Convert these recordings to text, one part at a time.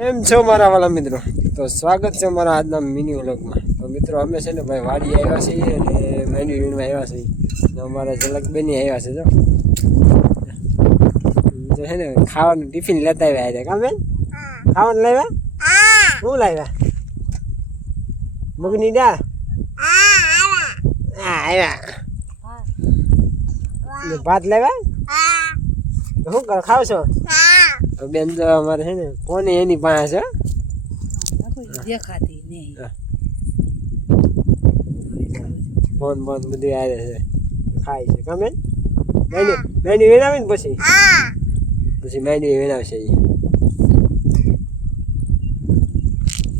એમ છો મારા વાલા મિત્રો, તો સ્વાગત છે મારા આજના મિની વ્લોગમાં। તો મિત્રો અમે છે ને ભાઈ વાડી આવ્યા છીએ અને મેંદી વીણવા આવ્યા છીએ અને અમારા ઝલકબેની આવ્યા છે। જો છે ને ખાવાનું ટિફિન લેતા આવ્યા છે કામ બેન? ખાવાનું લાવ્યા? શું લાવ્યા? મગની દાળ? હા આવ્યા। ભાત લાવ્યા? શું કરો, ખાવ છો? તો બેન જો અમારે છે ને ફોન એની પાસે છે, દેખાતી નહીં, ફોન બોન બધું આવે છે, ખાય છે કામ બેન? મેંદી વેણાવે ને પછી મેંદી વેણાવશે એ।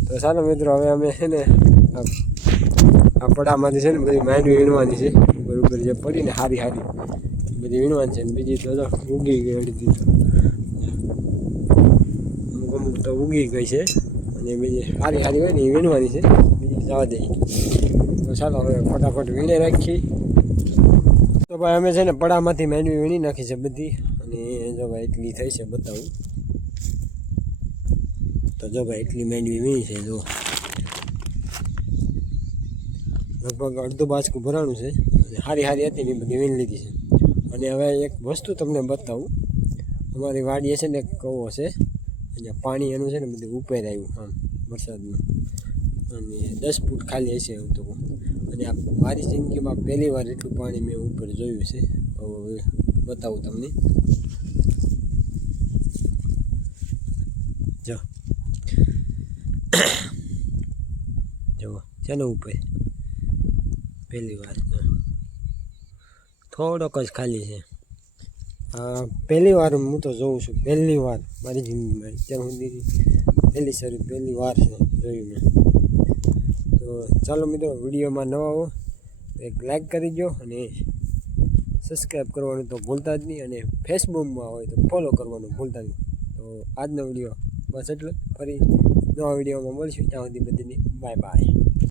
તો ચાલો મિત્રો, હવે અમે છે ને આ પડામાંથી છે ને બધી મેંદી વીણવાની છે, બરોબર જે પડીને હારી હારી બધી વીણવાની છે ને બીજી તો ઉગી ગઈ અડધી અમુક તો ઉગી ગઈ છે અને બીજી હારી હારી હોય ને એ વીણવાની છે, બીજી જવા દઈએ। તો ચાલો હવે ફટાફટ વીણે રાખીએ। તો ભાઈ અમે છે ને પડામાંથી મેંદી વીણી નાખી છે બધી, અને જો ભાઈ એટલી થઈ છે બતાવું તો, જો ભાઈ એટલી મેંદી વીણી છે, જો લગભગ અડધું બાચકું ભરાણું છે, હારી હારી હતી ને બધી વીણી લીધી છે। અને હવે એક વસ્તુ તમને બતાવું, અમારી વાડીએ છે ને કવો છે, અહીંયા પાણી એનું છે ને બધું ઉપર આવ્યું આમ વરસાદનું, અને 10 ફૂટ ખાલી હશે એવું તો, અને આ મારી જિંદગીમાં પહેલી વાર એટલું પાણી મેં ઉપર જોયું છે। હવે બતાવું તમને, જો જુઓ છે ને ઉપર પહેલી વાર, થોડોક જ ખાલી છે। પહેલી વાર હું તો જોઉં છું, પહેલી વાર મારી જિંદગીમાં અત્યાર સુધી પહેલી વાર છે જોયું મેં। તો ચાલો મિત્રો, વિડીયોમાં નવા હો એક લાઈક કરી દો અને સબસ્ક્રાઈબ કરવાનું તો ભૂલતા જ નહીં, અને ફેસબુકમાં હોય તો ફોલો કરવાનું ભૂલતા નહીં। તો આજનો વિડીયો બસ એટલો, ફરી નવા વિડીયોમાં મળશું, ત્યાં સુધી બધાની બાય બાય।